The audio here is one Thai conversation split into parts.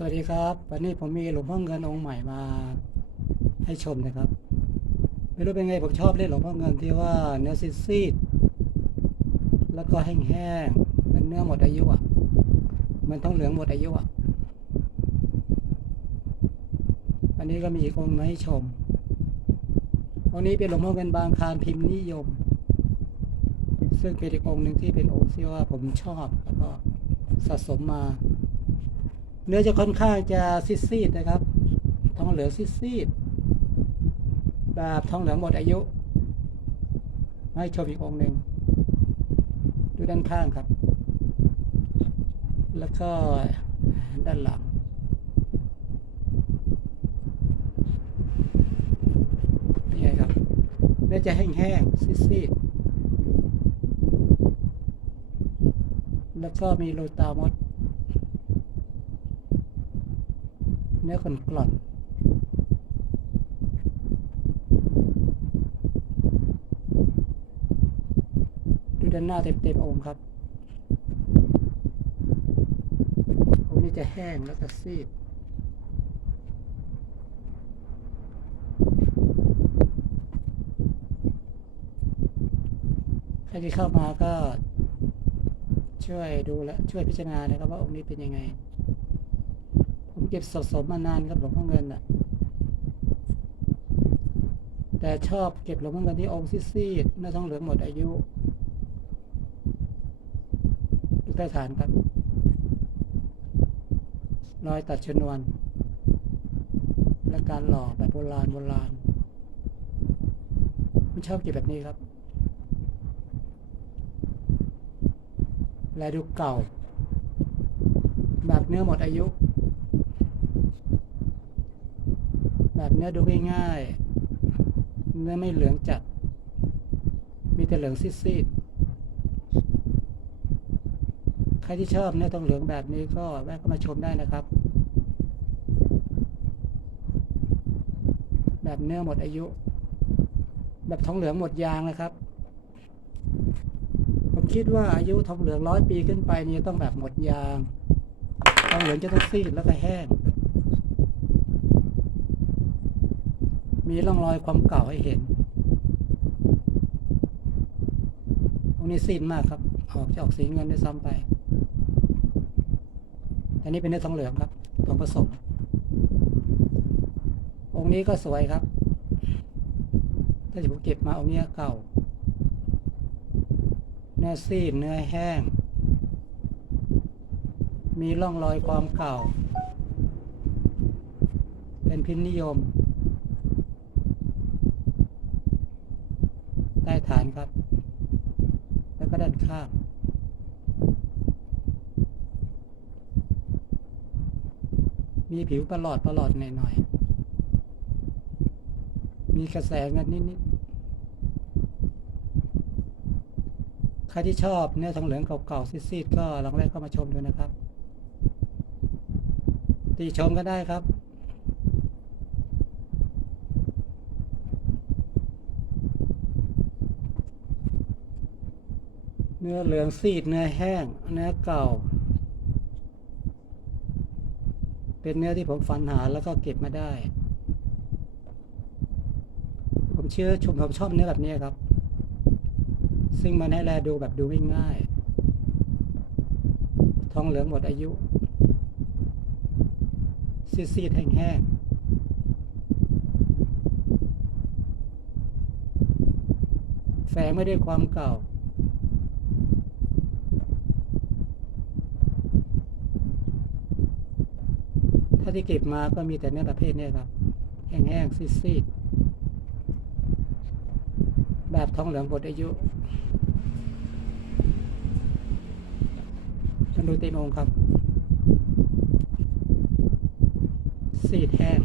สวัสดีครับ วันนี้ผมมีหลวงพ่อเงินองค์ใหม่มาให้ชมนะครับ ไม่รู้เป็นไงผมชอบเล่นหลวงพ่อเงินที่ว่าเนื้อซีดๆแล้วก็แห้งๆมันเนื้อหมดอายุอะ มันต้องเหลืองหมดอายุอะ อันนี้ก็มีอีกองค์มาให้ชมองค์นี้เป็นหลวงพ่อเงินบางคารพิมพ์นิยม ซึ่งเป็นอีกองค์หนึ่งที่เป็นองค์ที่ว่าผมชอบแล้วก็สะสมมา เนื้อจะค่อนข้างจะซีดๆนะครับ ทองเหลืองซีดๆแบบทองเหลืองหมดอายุ ให้ชมอีกองหนึ่งดูด้านข้างครับ แล้วก็ด้านหลังนี่ไงครับเนื้อจะแห้งๆซีดๆแล้วก็มีโลตามด เนื้อก่อนกล่อนดูด้านหน้าเต็มๆองค์ครับองค์นี้จะแห้งแล้วก็ซีดใครที่เข้ามาก็ช่วยดูและช่วยพิจารณานะครับว่าองค์นี้เป็นยังไง เก็บสะสมมานานครับหลวงพ่อเงินอะ แต่ชอบเก็บหลวงพ่อเงินที่องค์ซีดๆเนื้อทองเหลืองหมดอายุดูใต้ฐานครับ รอยตัดชนวน และการหล่อแบบโบราณโบราณผมชอบเก็บแบบนี้ครับ และดูเก่าแบบเนื้อหมดอายุ แบบเนื้อดูง่ายๆเนื้อไม่เหลืองจัด มีแต่เหลืองซีดๆใครที่ชอบเนื้อทองเหลืองแบบนี้ก็แวะเข้ามาชมได้นะครับ แบบเนื้อหมดอายุ แบบทองเหลืองหมดยางนะครับ ผมคิดว่าอายุทองเหลืองร้อยปีขึ้นไปนี่ต้องแบบหมดยางทองเหลืองจะต้องซีดแล้วก็แห้ง มีร่องรอยความเก่าให้เห็นตรงนี้ซีดมากครับ ออกจะออกสีเงินด้วยซ้ำไปแต่นี่เป็นเนื้อทองเหลืองครับทองผสม องค์นี้ก็สวยครับ ถ้าจะผมเก็บมาองค์นี้เก่า เนื้อซีดเนื้อแห้ง มีร่องรอยความเก่า เป็นพิมพ์นิยม ใต้ฐาน ครับ แล้วก็ด้านข้างมีผิวประหลอดประหลอดหน่อยๆ มีกระแสเงินนิดๆ ใครที่ชอบเนื้อทองเหลืองเก่าๆซีดๆก็ลองแวะเข้ามาชมดูนะครับติชมก็ได้ครับ เนื้อเหลืองซีดเนื้อแห้ง เนื้อเก่า เป็นเนื้อที่ผมฝันหาแล้วก็เก็บมาได้ ผมเชื่อชมผมชอบเนื้อแบบนี้ครับ ซึ่งมันให้แลดูแบบดูง่ายทองเหลืองหมดอายุ ซีดๆแห้งๆแฝงไม่ได้ความเก่า ที่เก็บมาก็มีแต่เนื้อประเภทนี้ครับ แห้งๆซีดๆแบบทองเหลืองหมดอายุฉันดูเต็มองครับซีดแห้ง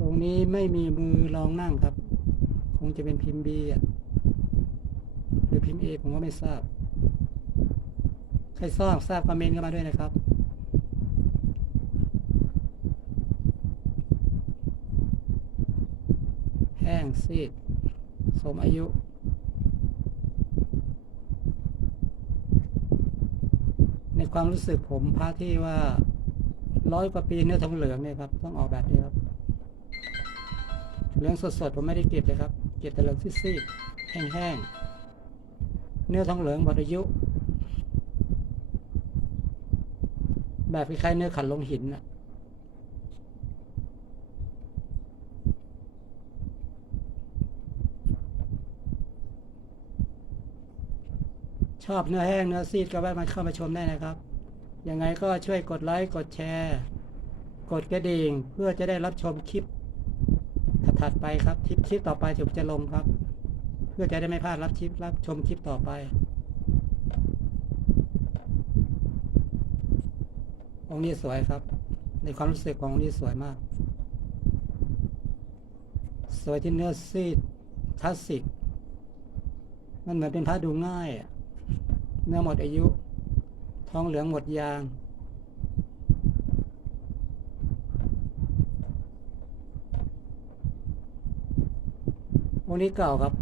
องค์นี้ไม่มีมือรองนั่งครับ คงจะเป็นพิมพ์บีอะ หรือพิมพ์เอผมก็ไม่ทราบ ใครซ่องทราบคอมเมนต์เข้ามาด้วยนะครับแห้งซีดสมอายุ ในความรู้สึกผมพระที่ว่าร้อยกว่าปีเนื้อทองเหลืองเนี่ยครับ ต้องออกแบบนี้ครับ เหลืองสดๆ ผมไม่ได้เก็บเลยครับ เก็บแต่เหลืองซีดๆแห้งๆ นื้อทองเหลืองหมดอายุ แบบคล้ายๆเนื้อขันลงหินน่ะชอบเนื้อแห้งเนื้อซีดก็แวะมาเข้ามาชมได้นะครับ ยังไงก็ช่วยกดไลค์ กดแชร์ กดกระดิ่งเพื่อจะได้รับชมคลิปถัดๆไปครับคลิปต่อไปที่ผมจะลงครับ เพื่อจะได้ไม่พลาดรับคลิปรับชมคลิปต่อไป องค์นี้สวยครับ ในความรู้สึกขององค์นี้สวยมาก สวยที่เนื้อซีดคลาสสิก มันเหมือนเป็นพระดูง่าย เนื้อหมดอายุทองเหลืองหมดยางองค์นี้เก่าครับ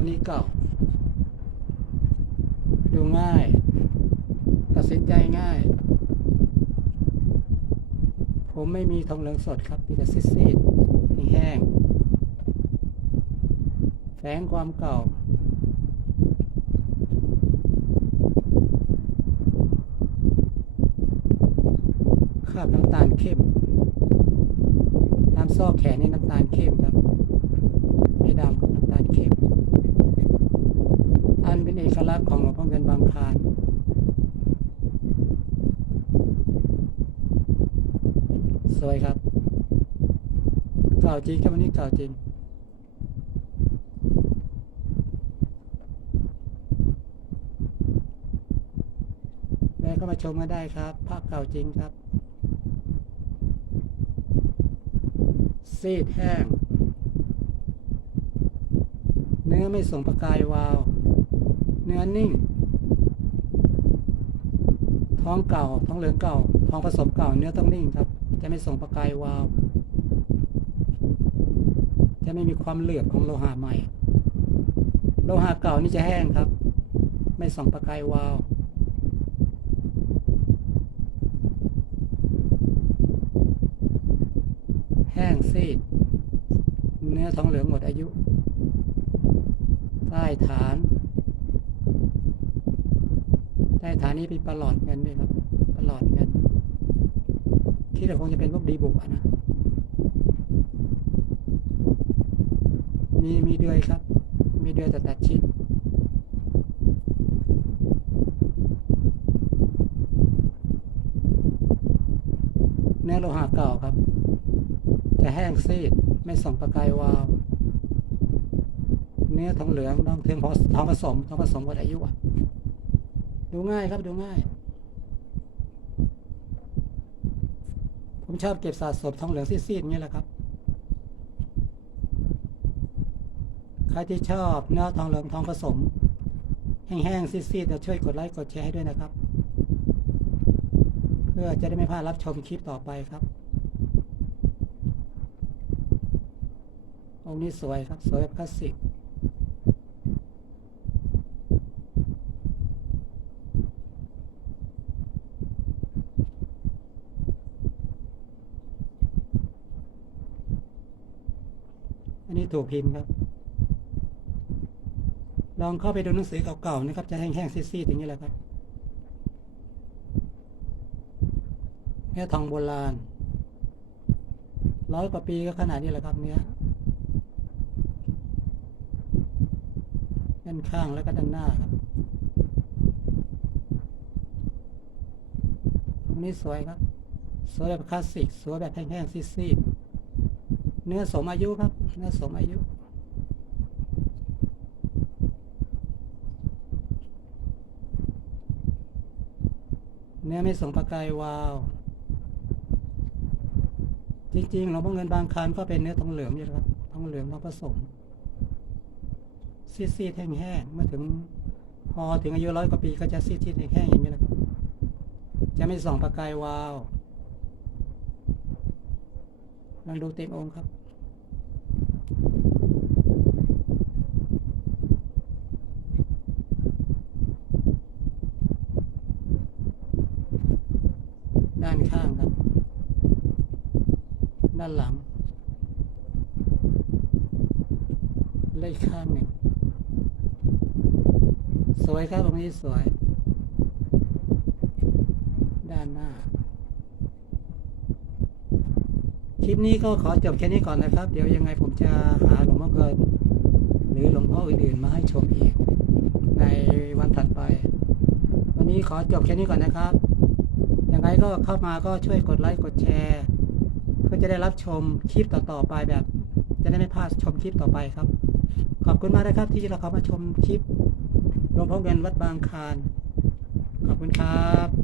ค์นี้เก่า ดูง่าย ตัดสินใจง่าย ผมไม่มีทองเหลืองสดครับมีแต่ซีดๆแห้งแฝงความเก่าคราบน้ำตาลเข้มตามซอกแขนนี่น้ำตาลเข้มครับ ไม่ดำกับน้ำตาลเข้ม อันเป็นเอกลักษณ์ของหลวงพ่อเงินบางคลานสวยครับเก่าจริงครับวันนี้เก่าจริงแม่ก็มาชมกันได้ครับภาพเก่าจริงครับ ซีดแห้ง เนื้อไม่ส่งประกายวาว เนื้อนิ่ง ท้องเก่า ท้องเหลืองเก่า ท้องผสมเก่า เนื้อต้องนิ่งครับ จะไม่ส่งประกายวาว จะไม่มีความเหลือบของโลหะใหม่ โลหะเก่านี่จะแห้งครับ ไม่ส่งประกายวาวแห้งซีด เนื้อทองเหลืองหมดอายุ ใต้ฐาน ใต้ฐานนี้เป็นประหลอดเงินด้วยครับประหลอดเงินคิดว่าคงจะเป็นพวกดีบุกนะ มีมีเดือยครับ มีเดือยแต่ตัดชิ้นเนื้อโลหะเก่าครับ จะแห้งซีด ไม่ส่องประกายวาว เนื้อทองเหลืองต้องถึงพอทองผสมทองผสมหมดอายุอะ ดูง่ายครับดูง่าย ผมชอบเก็บสะสมทองเหลืองซีดๆนี้แหละครับ ใครที่ชอบเนื้อทองเหลืองทองผสม แห้งๆซีดๆเดี๋ยวช่วยกดไลค์กดแชร์ให้ด้วยนะครับ เพื่อจะได้ไม่พลาดรับชมคลิปต่อไปครับองค์นี้สวยครับ สวยแบบคลาสสิก ถูกพิมพ์ครับ ลองเข้าไปดูหนังสือเก่าๆนะครับ จะแห้งๆซีดๆอย่างนี้แหละครับเนื้อทองโบราณร้อยกว่าปีก็ขนาดนี้แหละครับเนื้อด้านข้างแล้วก็ด้านหน้าครับตรงนี้สวยครับ สวยแบบคลาสสิก สวยแบบแห้งๆซีดๆเนื้อสมอายุครับ นื้อสมอายุเนื้อไม่ส่งประกายวาว จริงๆหลวงพ่อเงินบางครานก็เป็นเนื้อทองเหลืองอยู่ล้วครับทองเหลืองทองผสมซีดๆแห้งๆเมื่อถึงพอถึงอายุร้อยกว่าปีก็จะซีดๆแห้งๆอย่างนี้แหละครับ จะไม่ส่องประกายวาวลองดูเต็มองค์ครับ ด้านหลังเลขข้างหนึ่ง สวยครับตรงนี้สวย ด้านหน้า คลิปนี้ก็ขอจบแค่นี้ก่อนนะครับ เดี๋ยวยังไงผมจะหาหลวงพ่อเกินหรือหลวงพ่ออื่นๆมาให้ชมอีก ในวันถัดไป วันนี้ขอจบแค่นี้ก่อนนะครับยังไงก็เข้ามาก็ช่วยกดไลค์กดแชร์ พื่อจะได้รับชมคลิปต่อๆไปแบบ จะได้ไม่พลาดชมคลิปต่อไปครับ ขอบคุณมากนะครับ ที่เราเข้ามาชมคลิปหลวงพ่อเงินวัดบางคานขอบคุณครับ